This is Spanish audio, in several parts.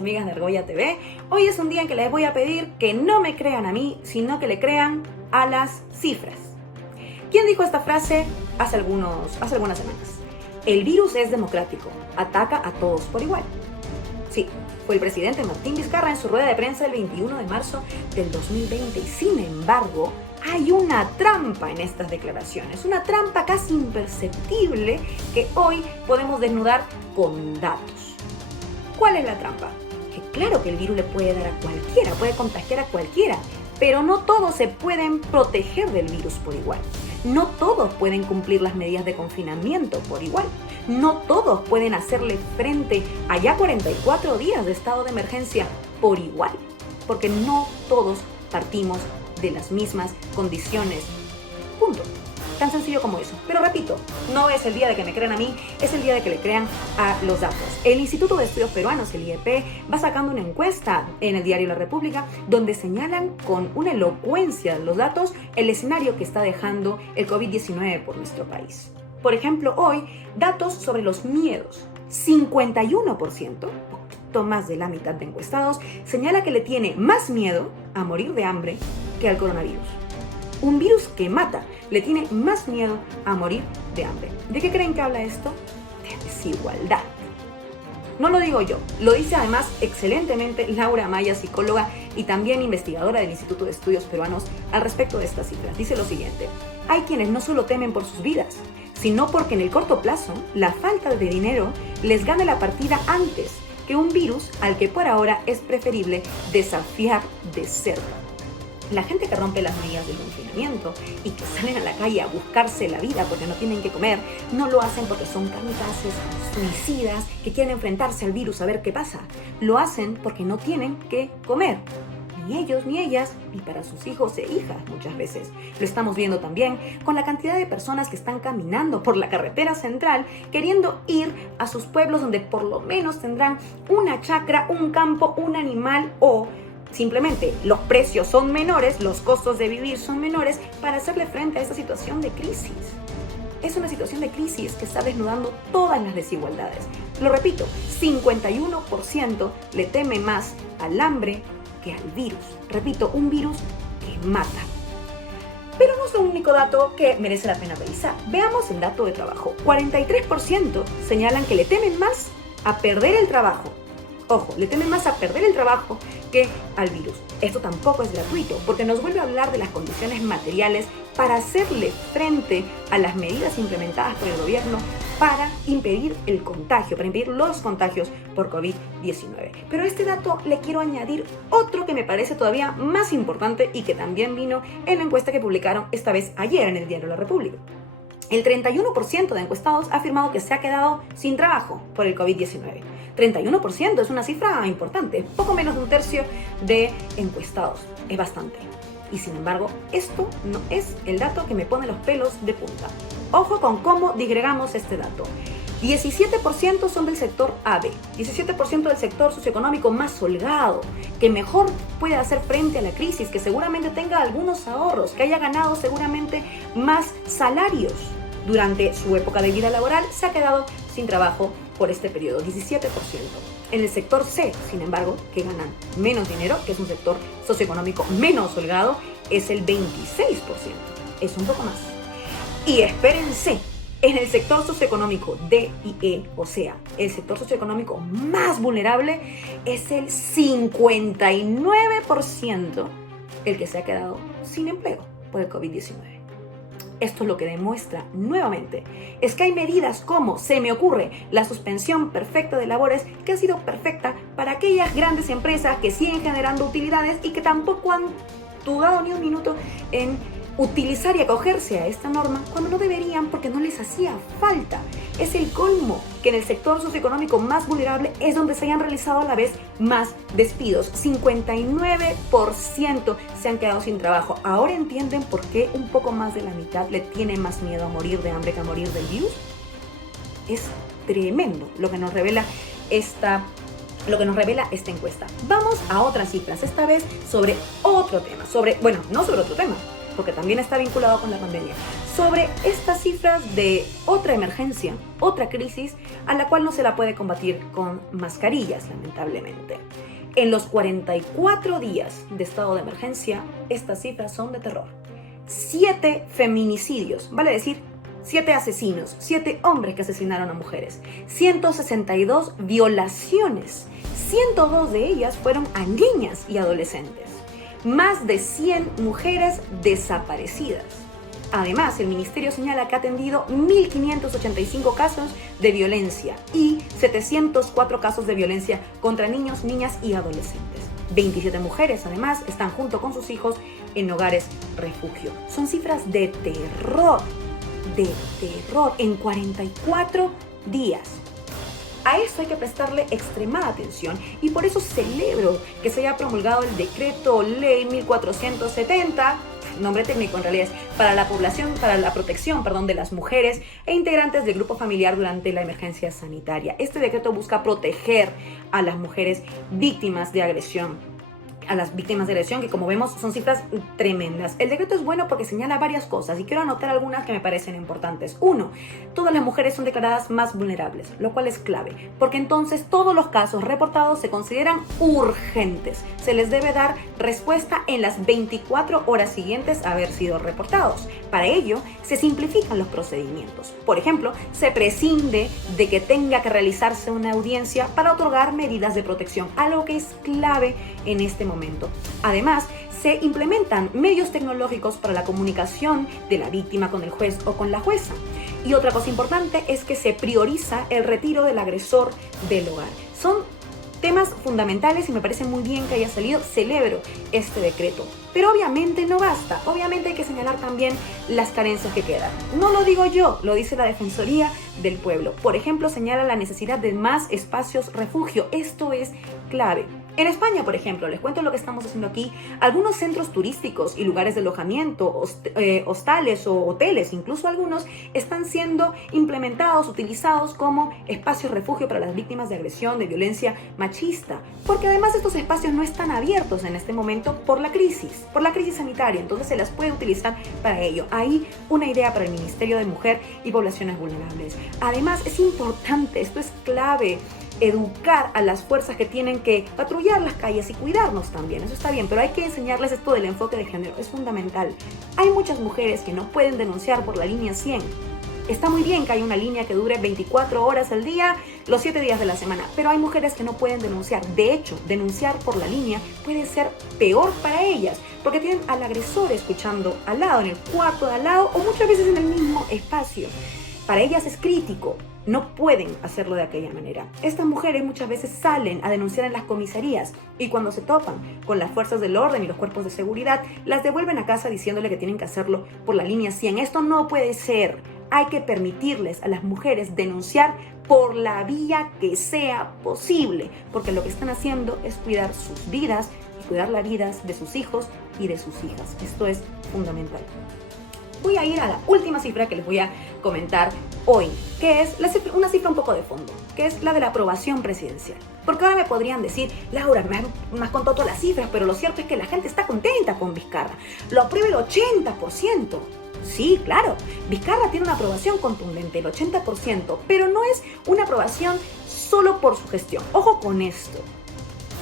amigas de Argolla TV. Hoy es un día en que les voy a pedir que no me crean a mí, sino que le crean a las cifras. ¿Quién dijo esta frase hace algunas semanas? El virus es democrático, ataca a todos por igual. Sí, fue el presidente Martín Vizcarra en su rueda de prensa el 21 de marzo del 2020. Sin embargo, hay una trampa en estas declaraciones, una trampa casi imperceptible que hoy podemos desnudar con datos. ¿Cuál es la trampa? Que claro que el virus le puede dar a cualquiera, puede contagiar a cualquiera, pero no todos se pueden proteger del virus por igual. No todos pueden cumplir las medidas de confinamiento por igual. No todos pueden hacerle frente a ya 44 días de estado de emergencia por igual, porque no todos partimos de las mismas condiciones. Punto. Tan sencillo como eso. Pero repito, no es el día de que me crean a mí, es el día de que le crean a los datos. El Instituto de Estudios Peruanos, el IEP, va sacando una encuesta en el diario La República donde señalan con una elocuencia de los datos el escenario que está dejando el COVID-19 por nuestro país. Por ejemplo, hoy, datos sobre los miedos. 51%, poquito más de la mitad de encuestados, señala que le tiene más miedo a morir de hambre que al coronavirus. Un virus que mata le tiene más miedo a morir de hambre. ¿De qué creen que habla esto? De desigualdad. No lo digo yo, lo dice además excelentemente Laura Amaya, psicóloga y también investigadora del Instituto de Estudios Peruanos al respecto de estas cifras. Dice lo siguiente: hay quienes no solo temen por sus vidas, sino porque en el corto plazo la falta de dinero les gane la partida antes que un virus al que por ahora es preferible desafiar de cerca. La gente que rompe las medidas del confinamiento y que salen a la calle a buscarse la vida porque no tienen que comer, no lo hacen porque son kamikazes, suicidas, que quieren enfrentarse al virus a ver qué pasa. Lo hacen porque no tienen que comer. Ni ellos ni ellas, ni para sus hijos e hijas muchas veces. Lo estamos viendo también con la cantidad de personas que están caminando por la carretera central queriendo ir a sus pueblos donde por lo menos tendrán una chacra, un campo, un animal o simplemente los precios son menores, los costos de vivir son menores para hacerle frente a esta situación de crisis. Es una situación de crisis que está desnudando todas las desigualdades. Lo repito, 51% le teme más al hambre que al virus. Repito, un virus que mata. Pero no es el único dato que merece la pena revisar. Veamos el dato de trabajo. 43% señalan que le temen más a perder el trabajo. Ojo, le temen más a perder el trabajo que al virus. Esto tampoco es gratuito, porque nos vuelve a hablar de las condiciones materiales para hacerle frente a las medidas implementadas por el gobierno para impedir el contagio, para impedir los contagios por COVID-19. Pero a este dato le quiero añadir otro que me parece todavía más importante y que también vino en la encuesta que publicaron esta vez ayer en el diario La República. El 31% de encuestados ha afirmado que se ha quedado sin trabajo por el COVID-19. 31% es una cifra importante, poco menos de un tercio de encuestados. Es bastante. Y sin embargo, esto no es el dato que me pone los pelos de punta. Ojo con cómo digregamos este dato. 17% son del sector AB, 17% del sector socioeconómico más holgado, que mejor puede hacer frente a la crisis, que seguramente tenga algunos ahorros, que haya ganado seguramente más salarios durante su época de vida laboral, se ha quedado sin trabajo por este periodo, 17%. En el sector C, sin embargo, que ganan menos dinero, que es un sector socioeconómico menos holgado, es el 26%, es un poco más. Y espérense, en el sector socioeconómico D y E, o sea, el sector socioeconómico más vulnerable, es el 59% el que se ha quedado sin empleo por el COVID-19. Esto lo que demuestra nuevamente es que hay medidas como, se me ocurre, la suspensión perfecta de labores, que ha sido perfecta para aquellas grandes empresas que siguen generando utilidades y que tampoco han dudado ni un minuto en utilizar y acogerse a esta norma cuando no deberían porque no les hacía falta. Es el colmo que en el sector socioeconómico más vulnerable es donde se hayan realizado a la vez más despidos. 59% se han quedado sin trabajo. ¿Ahora entienden por qué un poco más de la mitad le tiene más miedo a morir de hambre que a morir del virus? Es tremendo lo que nos revela esta encuesta. Vamos a otras cifras, esta vez sobre otro tema, no sobre otro tema, porque también está vinculado con la pandemia, sobre estas cifras de otra emergencia, otra crisis, a la cual no se la puede combatir con mascarillas, lamentablemente. En los 44 días de estado de emergencia, estas cifras son de terror. 7 feminicidios, vale decir 7 asesinos, 7 hombres que asesinaron a mujeres, 162 violaciones, 102 de ellas fueron a niñas y adolescentes, más de 100 mujeres desaparecidas. Además, el ministerio señala que ha atendido 1.585 casos de violencia y 704 casos de violencia contra niños, niñas y adolescentes. 27 mujeres, además, están junto con sus hijos en hogares refugio. Son cifras de terror en 44 días. A esto hay que prestarle extremada atención y por eso celebro que se haya promulgado el decreto ley 1470, nombre técnico en realidad es para la protección de las mujeres e integrantes del grupo familiar durante la emergencia sanitaria. Este decreto busca proteger a las mujeres víctimas de agresión, que como vemos son cifras tremendas. El decreto es bueno porque señala varias cosas y quiero anotar algunas que me parecen importantes. 1. Todas las mujeres son declaradas más vulnerables, lo cual es clave, porque entonces todos los casos reportados se consideran urgentes. Se les debe dar respuesta en las 24 horas siguientes a haber sido reportados. Para ello, se simplifican los procedimientos. Por ejemplo, se prescinde de que tenga que realizarse una audiencia para otorgar medidas de protección, algo que es clave en este momento. Además, se implementan medios tecnológicos para la comunicación de la víctima con el juez o con la jueza. Y otra cosa importante es que se prioriza el retiro del agresor del hogar. Son temas fundamentales y me parece muy bien que haya salido. Celebro este decreto. Pero obviamente no basta. Obviamente hay que señalar también las carencias que quedan. No lo digo yo, lo dice la Defensoría del Pueblo. Por ejemplo, señala la necesidad de más espacios refugio. Esto es clave. En España, por ejemplo, les cuento lo que estamos haciendo aquí, algunos centros turísticos y lugares de alojamiento, hostales o hoteles, incluso algunos, están siendo implementados, utilizados como espacios refugio para las víctimas de agresión, de violencia machista, porque además estos espacios no están abiertos en este momento por la crisis sanitaria, entonces se las puede utilizar para ello. Ahí una idea para el Ministerio de Mujer y Poblaciones Vulnerables. Además, es importante, esto es clave, educar a las fuerzas que tienen que patrullar las calles y cuidarnos también, eso está bien, pero hay que enseñarles esto del enfoque de género, es fundamental. Hay muchas mujeres que no pueden denunciar por la línea 100. Está muy bien que haya una línea que dure 24 horas al día, los 7 días de la semana, pero hay mujeres que no pueden denunciar. De hecho, denunciar por la línea puede ser peor para ellas, porque tienen al agresor escuchando al lado, en el cuarto de al lado o muchas veces en el mismo espacio. Para ellas es crítico. No pueden hacerlo de aquella manera. Estas mujeres muchas veces salen a denunciar en las comisarías y cuando se topan con las fuerzas del orden y los cuerpos de seguridad, las devuelven a casa diciéndole que tienen que hacerlo por la línea 100. Esto no puede ser. Hay que permitirles a las mujeres denunciar por la vía que sea posible, porque lo que están haciendo es cuidar sus vidas y cuidar las vidas de sus hijos y de sus hijas. Esto es fundamental. Voy a ir a la última cifra que les voy a comentar hoy, que es una cifra un poco de fondo, que es la de la aprobación presidencial. Porque ahora me podrían decir, Laura, me has contado todas las cifras, pero lo cierto es que la gente está contenta con Vizcarra. Lo aprueba el 80%. Sí, claro, Vizcarra tiene una aprobación contundente, el 80%, pero no es una aprobación solo por su gestión. Ojo con esto.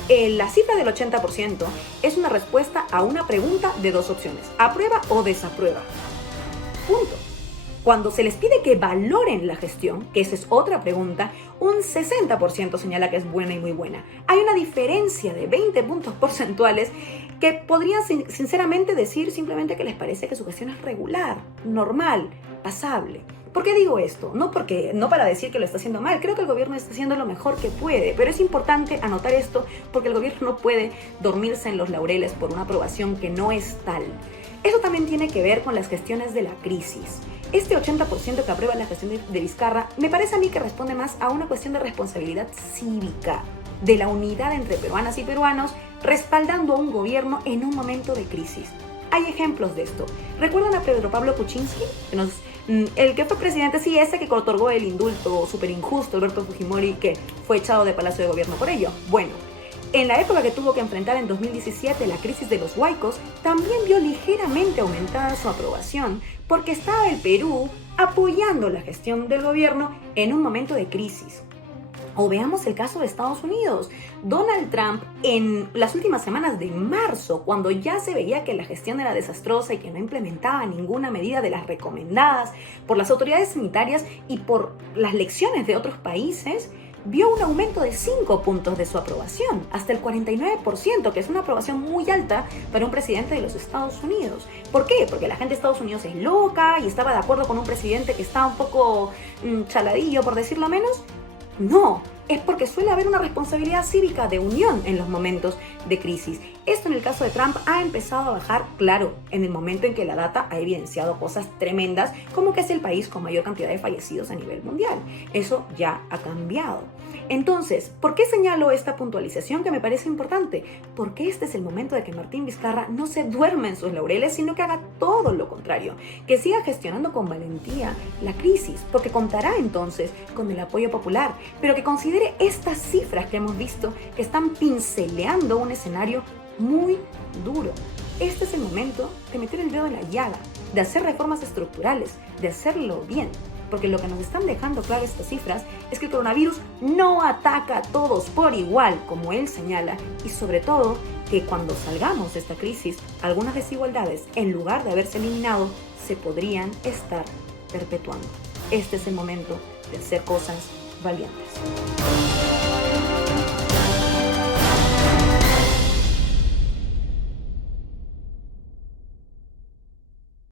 La cifra del 80% es una respuesta a una pregunta de 2 opciones, aprueba o desaprueba. Punto. Cuando se les pide que valoren la gestión, que esa es otra pregunta, un 60% señala que es buena y muy buena. Hay una diferencia de 20 puntos porcentuales que podrían sinceramente decir simplemente que les parece que su gestión es regular, normal, pasable. ¿Por qué digo esto? No para decir que lo está haciendo mal, creo que el gobierno está haciendo lo mejor que puede, pero es importante anotar esto porque el gobierno no puede dormirse en los laureles por una aprobación que no es tal. Eso también tiene que ver con las gestiones de la crisis. Este 80% que aprueba la gestión de Vizcarra me parece a mí que responde más a una cuestión de responsabilidad cívica, de la unidad entre peruanas y peruanos, respaldando a un gobierno en un momento de crisis. Hay ejemplos de esto. ¿Recuerdan a Pedro Pablo Kuczynski? El que fue presidente, sí, ese que otorgó el indulto súper injusto a Alberto Fujimori, que fue echado de Palacio de Gobierno por ello. Bueno, En la época que tuvo que enfrentar en 2017 la crisis de los huaicos, también vio ligeramente aumentada su aprobación porque estaba el Perú apoyando la gestión del gobierno en un momento de crisis. O veamos el caso de Estados Unidos. Donald Trump, en las últimas semanas de marzo, cuando ya se veía que la gestión era desastrosa y que no implementaba ninguna medida de las recomendadas por las autoridades sanitarias y por las lecciones de otros países, vio un aumento de 5 puntos de su aprobación, hasta el 49%, que es una aprobación muy alta para un presidente de los Estados Unidos. ¿Por qué? Porque la gente de Estados Unidos es loca y estaba de acuerdo con un presidente que está un poco chaladillo, por decirlo menos. No, es porque suele haber una responsabilidad cívica de unión en los momentos de crisis. Esto en el caso de Trump ha empezado a bajar, claro, en el momento en que la data ha evidenciado cosas tremendas, como que es el país con mayor cantidad de fallecidos a nivel mundial. Eso ya ha cambiado. Entonces, ¿por qué señalo esta puntualización que me parece importante? Porque este es el momento de que Martín Vizcarra no se duerma en sus laureles, sino que haga todo lo contrario, que siga gestionando con valentía la crisis, porque contará entonces con el apoyo popular, pero que considere estas cifras que hemos visto que están pinceleando un escenario muy duro. Este es el momento de meter el dedo en la llaga, de hacer reformas estructurales, de hacerlo bien. Porque lo que nos están dejando claro estas cifras es que el coronavirus no ataca a todos por igual, como él señala, y sobre todo que cuando salgamos de esta crisis, algunas desigualdades, en lugar de haberse eliminado, se podrían estar perpetuando. Este es el momento de hacer cosas valientes.